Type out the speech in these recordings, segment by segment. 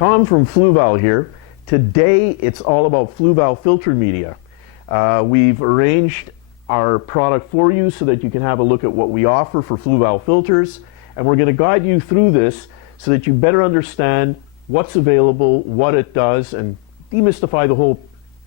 Tom from Fluval here. Today it's all about Fluval filter media. We've arranged our product for you so that you can have a look at what we offer for Fluval filters, and we're going to guide you through this so that you better understand what's available, what it does, and demystify the whole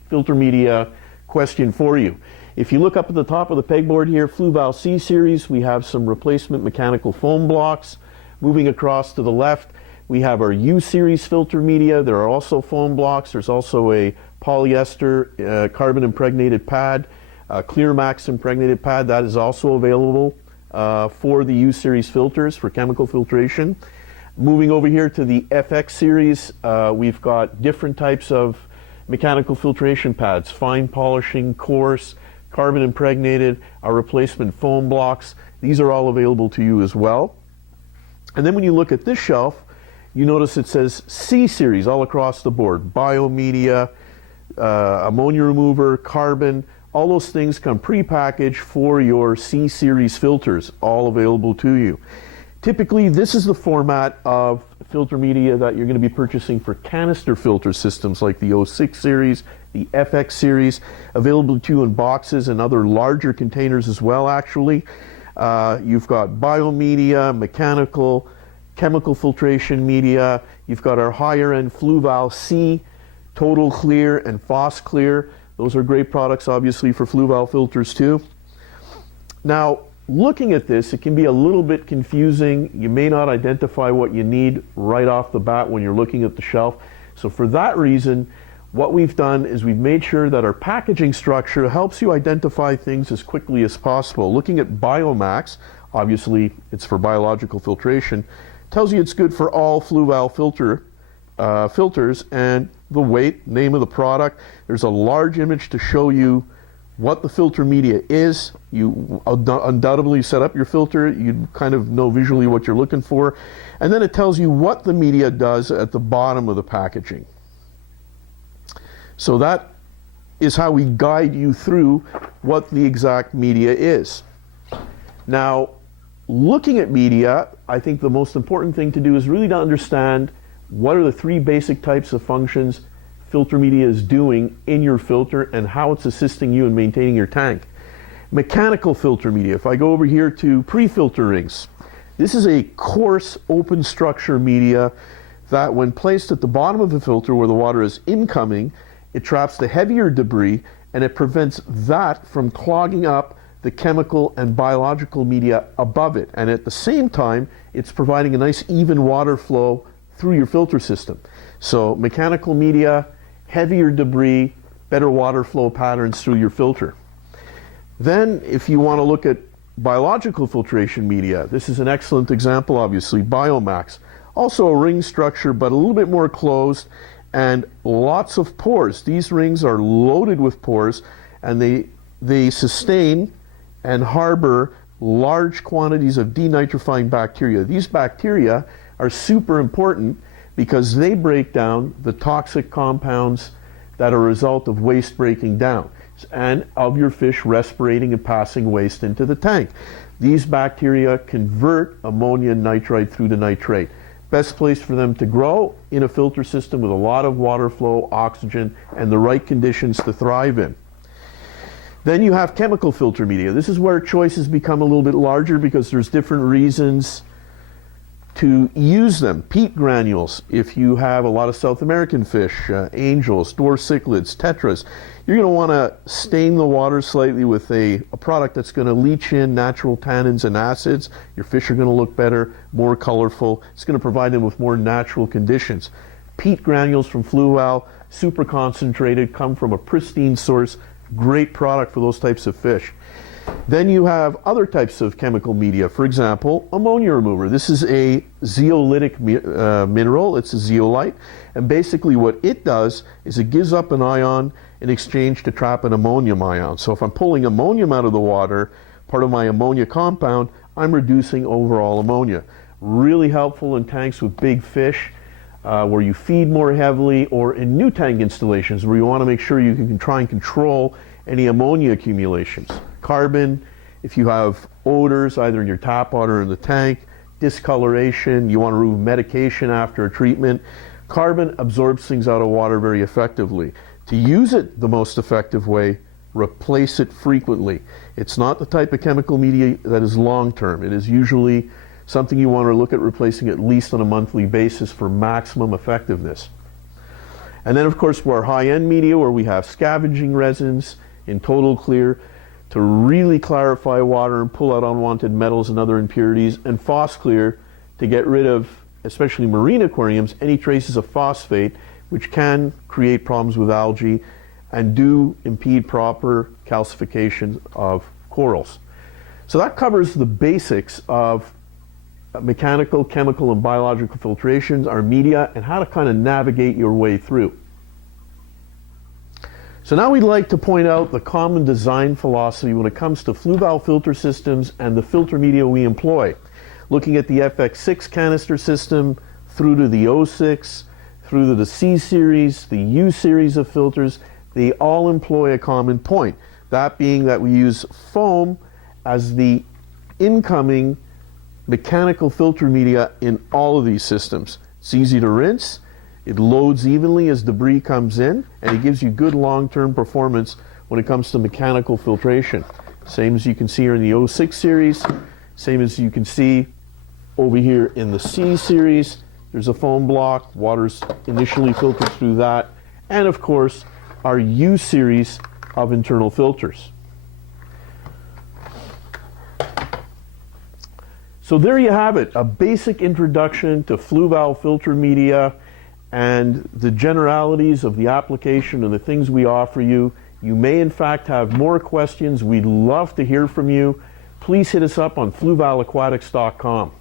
filter media question for you. If you look up at the top of the pegboard here, Fluval C series, we have some replacement mechanical foam blocks. Moving across to the left, we have our U series filter media. There are also foam blocks. There's also a polyester carbon impregnated pad, Clear Max impregnated pad that is also available for the U series filters for chemical filtration. Moving over here to the FX series, we've got different types of mechanical filtration pads, fine polishing, coarse, carbon impregnated, our replacement foam blocks. These are all available to you as well. And then when you look at this shelf, you notice it says C series all across the board. Biomedia, ammonia remover, carbon, all those things come pre-packaged for your C series filters, all available to you. Typically, this is the format of filter media that you're going to be purchasing for canister filter systems like the 06 series, the FX series, available to you in boxes and other larger containers as well, actually. You've got biomedia, mechanical, chemical filtration media. You've got our higher end Fluval C, Total Clear and Phos Clear. Those are great products, obviously, for Fluval filters too. Now, looking at this, it can be a little bit confusing. You may not identify what you need right off the bat when you're looking at the shelf. So for that reason, what we've done is we've made sure that our packaging structure helps you identify things as quickly as possible. Looking at Biomax, obviously it's for biological filtration, tells you it's good for all Fluval filters, and the weight, name of the product. There's a large image to show you what the filter media is. You undoubtedly set up your filter, you kind of know visually what you're looking for, and then it tells you what the media does at the bottom of the packaging. So that is how we guide you through what the exact media is. Now, looking at media, I think the most important thing to do is really to understand what are the three basic types of functions filter media is doing in your filter and how it's assisting you in maintaining your tank. Mechanical filter media, if I go over here to pre-filter rings, this is a coarse open structure media that when placed at the bottom of the filter where the water is incoming, it traps the heavier debris and it prevents that from clogging up the chemical and biological media above it. And at the same time, it's providing a nice even water flow through your filter system. So mechanical media, heavier debris, better water flow patterns through your filter. Then if you want to look at biological filtration media, this is an excellent example, obviously, Biomax. Also a ring structure, but a little bit more closed and lots of pores. These rings are loaded with pores and they sustain and harbor large quantities of denitrifying bacteria. These bacteria are super important because they break down the toxic compounds that are a result of waste breaking down and of your fish respirating and passing waste into the tank. These bacteria convert ammonium nitrite through to nitrate. Best place for them to grow in a filter system with a lot of water flow, oxygen, and the right conditions to thrive in. Then you have chemical filter media. This is where choices become a little bit larger because there's different reasons to use them. Peat granules, if you have a lot of South American fish, angels, dwarf cichlids, tetras, you're going to want to stain the water slightly with a product that's going to leach in natural tannins and acids. Your fish are going to look better, more colorful. It's going to provide them with more natural conditions. Peat granules from Fluval, super concentrated, come from a pristine source. Great product for those types of fish. Then you have other types of chemical media. For example, ammonia remover. This is a zeolitic mineral. It's a zeolite. And basically what it does is it gives up an ion in exchange to trap an ammonium ion. So if I'm pulling ammonium out of the water, part of my ammonia compound, I'm reducing overall ammonia. Really helpful in tanks with big fish where you feed more heavily, or in new tank installations where you want to make sure you can try and control any ammonia accumulations. Carbon, if you have odors either in your tap water or in the tank, discoloration, you want to remove medication after a treatment. Carbon absorbs things out of water very effectively. To use it the most effective way, replace it frequently. It's not the type of chemical media that is long-term. It is usually something you want to look at replacing at least on a monthly basis for maximum effectiveness. And then, of course, for our high-end media, where we have scavenging resins in total clear to really clarify water and pull out unwanted metals and other impurities, and Phosclear to get rid of, especially marine aquariums, any traces of phosphate, which can create problems with algae and do impede proper calcification of corals. So that covers the basics of mechanical, chemical, and biological filtrations, our media, and how to kind of navigate your way through. So now we'd like to point out the common design philosophy when it comes to Fluval filter systems and the filter media we employ. Looking at the FX6 canister system through to the O6, through to the C series, the U series of filters, they all employ a common point. That being that we use foam as the incoming mechanical filter media in all of these systems. It's easy to rinse, it loads evenly as debris comes in, and it gives you good long-term performance when it comes to mechanical filtration. Same as you can see here in the O6 series, same as you can see over here in the C series. There's a foam block, water's initially filtered through that, and of course our U series of internal filters. So there you have it, a basic introduction to Fluval filter media and the generalities of the application and the things we offer you. You may in fact have more questions. We'd love to hear from you. Please hit us up on fluvalaquatics.com.